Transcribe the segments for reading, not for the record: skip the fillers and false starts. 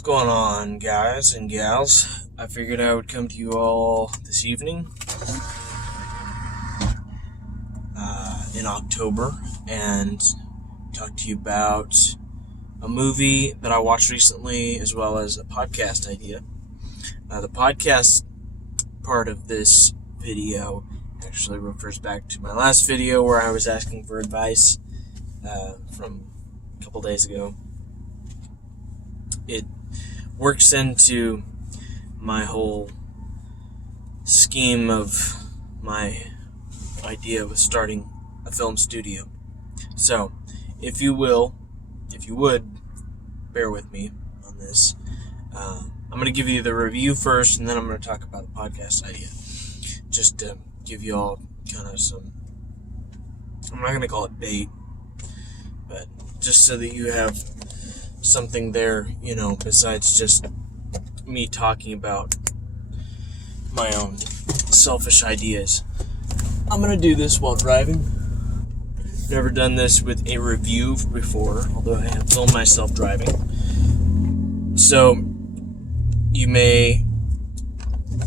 What's going on, guys and gals? I figured I would come to you all this evening in October and talk to you about a movie that I watched recently as well as a podcast idea. The podcast part of this video actually refers back to my last video where I was asking for advice from a couple days ago. It works into my whole scheme of my idea with starting a film studio. So, if you would, bear with me on this. I'm going to give you the review first, and then I'm going to talk about the podcast idea. Just to give you all kind of some, I'm not going to call it bait, but just so that you have something there, besides just me talking about my own selfish ideas. I'm going to do this while driving. Never done this with a review before, although I have filmed myself driving. So, you may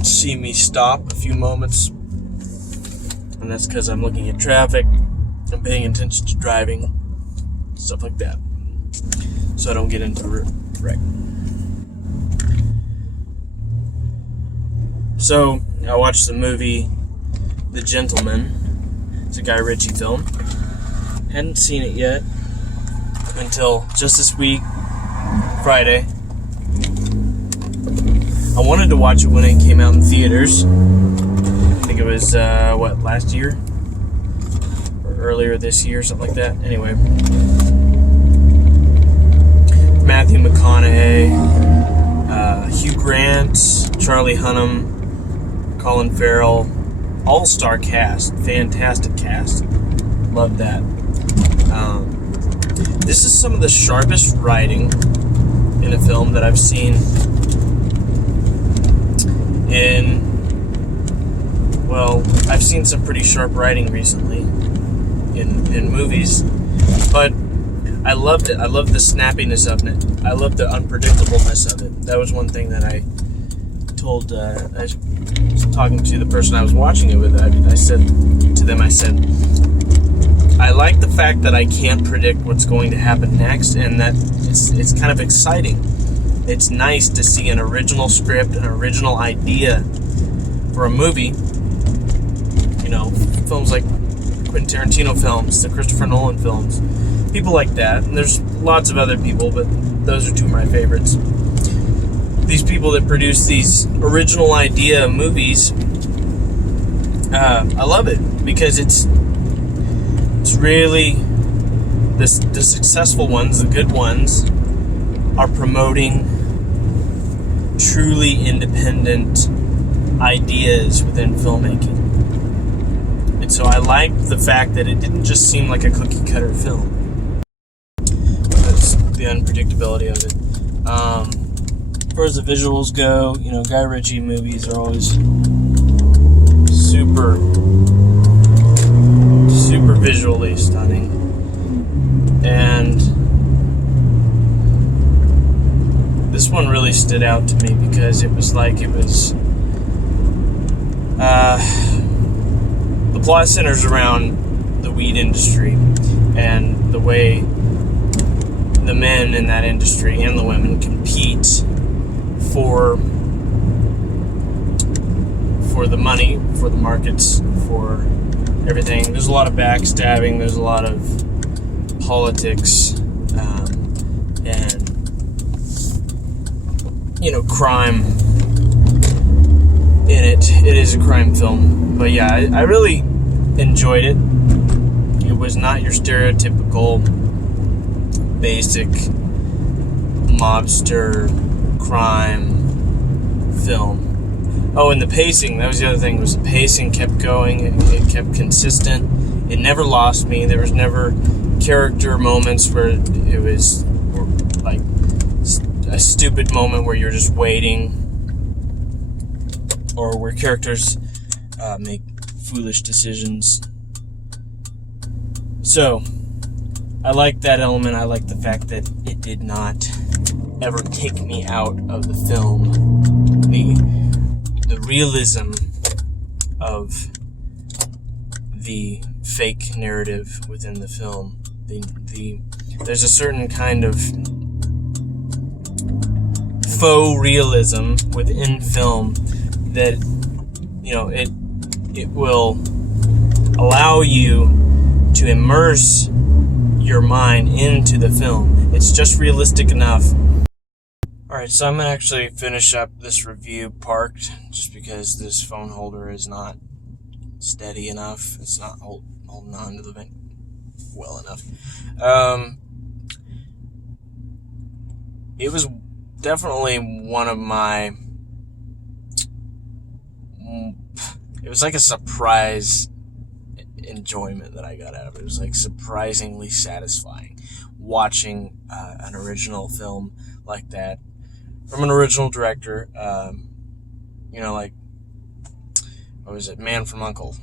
see me stop a few moments, and that's because I'm looking at traffic, I'm paying attention to driving, stuff like that, so I don't get into a wreck. So, I watched the movie The Gentleman. It's a Guy Ritchie film. Hadn't seen it yet until just this week, Friday. I wanted to watch it when it came out in theaters. I think it was, last year? Or earlier this year, something like that. Anyway. Matthew McConaughey, Hugh Grant, Charlie Hunnam, Colin Farrell, all-star cast, fantastic cast. Love that. This is some of the sharpest writing in a film that I've seen I've seen some pretty sharp writing recently in movies, but I loved it. I loved the snappiness of it. I loved the unpredictableness of it. That was one thing that I told, I was talking to the person I was watching it with. I said to them, I like the fact that I can't predict what's going to happen next, and that it's kind of exciting. It's nice to see an original script, an original idea for a movie. Films like Quentin Tarantino films, the Christopher Nolan films, people like that. And there's lots of other people, but those are two of my favorites. These people that produce these original idea movies, I love it because it's really the successful ones, the good ones, are promoting truly independent ideas within filmmaking. And so I liked the fact that it didn't just seem like a cookie cutter film. That's the unpredictability of it. As far as the visuals go, Guy Ritchie movies are always super visually stunning. And this one really stood out to me because it was the plot centers around the weed industry and the way the men in that industry and the women compete for the money, for the markets, for everything. There's a lot of backstabbing, there's a lot of politics, and crime in it. It is a crime film, but yeah, I really enjoyed it. It was not your stereotypical basic mobster crime film. Oh, and the pacing, that was the other thing, was the pacing kept going, it kept consistent, it never lost me, there was never character moments where it was like a stupid moment where you're just waiting, or where characters make foolish decisions. So, I like that element. I like the fact that it did not ever take me out of the film. The realism of the fake narrative within the film. There's a certain kind of faux realism within film that, it will allow you to immerse your mind into the film. It's just realistic enough. Alright, so I'm going to actually finish up this review parked, just because this phone holder is not steady enough. It's not holding on to the vent well enough. It was definitely one of my... It was like a surprise enjoyment that I got out of it. It was like surprisingly satisfying watching an original film like that from an original director. Like, what was it? Man from Uncle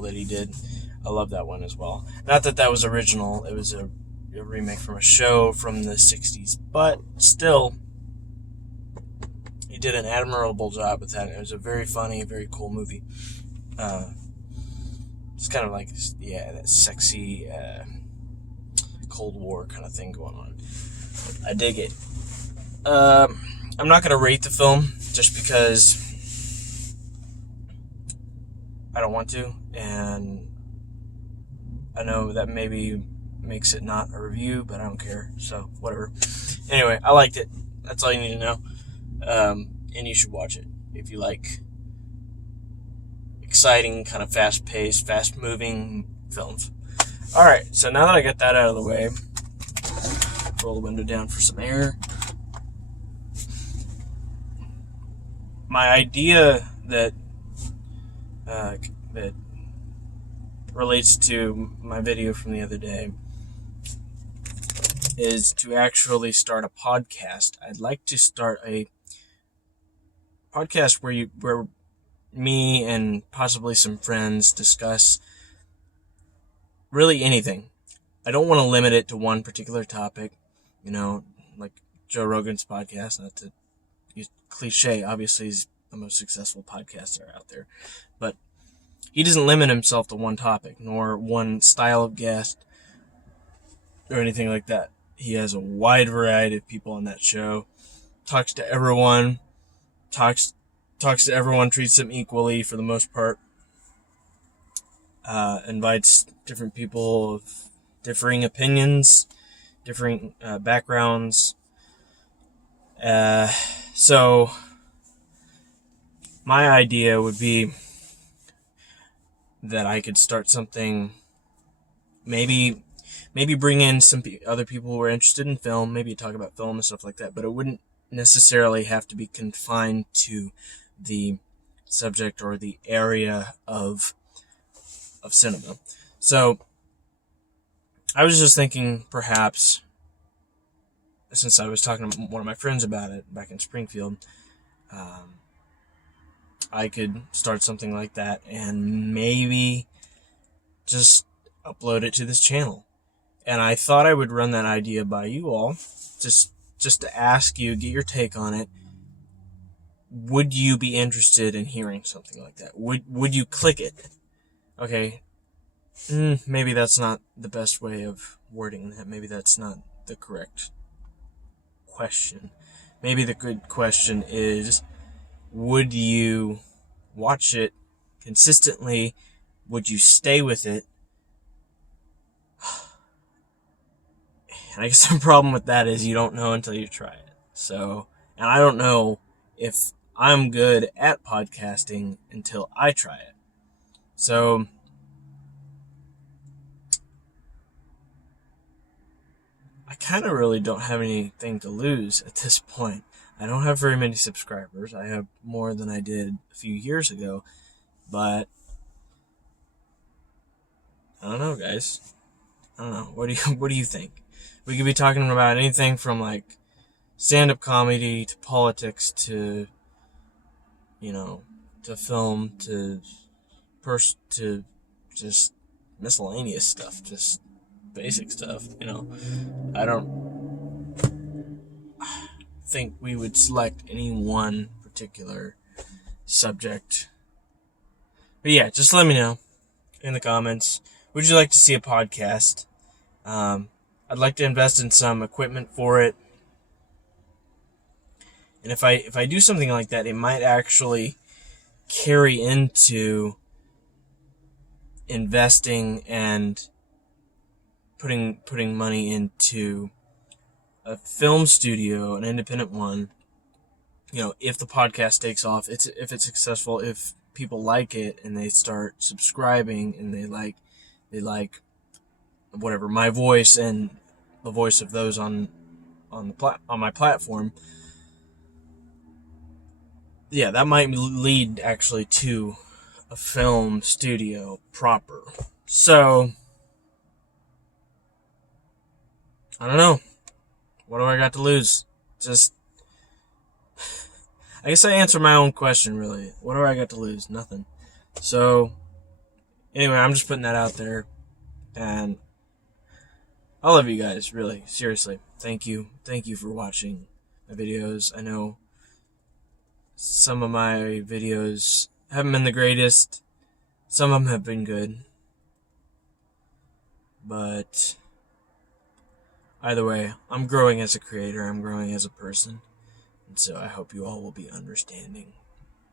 that he did. I love that one as well. Not that was original. It was a remake from a show from the 60s, but still, he did an admirable job with that. It was a very funny, very cool movie. It's kind of like, that sexy Cold War kind of thing going on. I dig it. I'm not going to rate the film just because I don't want to, and I know that maybe makes it not a review, but I don't care, so whatever. Anyway, I liked it. That's all you need to know. And you should watch it if you like exciting, kind of fast-paced, fast-moving films. Alright, so now that I got that out of the way, roll the window down for some air. My idea that relates to my video from the other day is to actually start a podcast. I'd like to start a podcast where me and possibly some friends discuss really anything. I don't want to limit it to one particular topic, like Joe Rogan's podcast. Not to use cliche, obviously he's the most successful podcaster out there, but he doesn't limit himself to one topic, nor one style of guest, or anything like that. He has a wide variety of people on that show, talks to everyone, talks to everyone, treats them equally for the most part, invites different people of differing opinions, differing backgrounds. So my idea would be that I could start something, maybe bring in some other people who are interested in film, maybe talk about film and stuff like that, but it wouldn't necessarily have to be confined to the subject or the area of cinema. So I was just thinking, perhaps, since I was talking to one of my friends about it back in Springfield, I could start something like that and maybe just upload it to this channel. And I thought I would run that idea by you all, just to ask you, get your take on it. Would you be interested in hearing something like that? Would you click it? Okay, maybe that's not the best way of wording that. Maybe that's not the correct question. Maybe the good question is, would you watch it consistently? Would you stay with it? And I guess the problem with that is you don't know until you try it. So, and I don't know if I'm good at podcasting until I try it. So, I kind of really don't have anything to lose at this point. I don't have very many subscribers. I have more than I did a few years ago. But I don't know, guys. I don't know. What do you think? We could be talking about anything from like stand-up comedy to politics to to film to just miscellaneous stuff, just basic stuff. I don't think we would select any one particular subject. But yeah, just let me know in the comments. Would you like to see a podcast? I'd like to invest in some equipment for it. And if I do something like that, it might actually carry into investing and putting money into a film studio, an independent one. If the podcast takes off, if it's successful, if people like it and they start subscribing and they like whatever my voice and the voice of those on my platform, yeah, that might lead actually to a film studio proper. So I don't know. What do I got to lose? I guess I answered my own question, really. What do I got to lose? Nothing. So, anyway, I'm just putting that out there. And I love you guys, really. Seriously. Thank you. Thank you for watching my videos. I know some of my videos haven't been the greatest. Some of them have been good. But either way, I'm growing as a creator. I'm growing as a person. And so I hope you all will be understanding.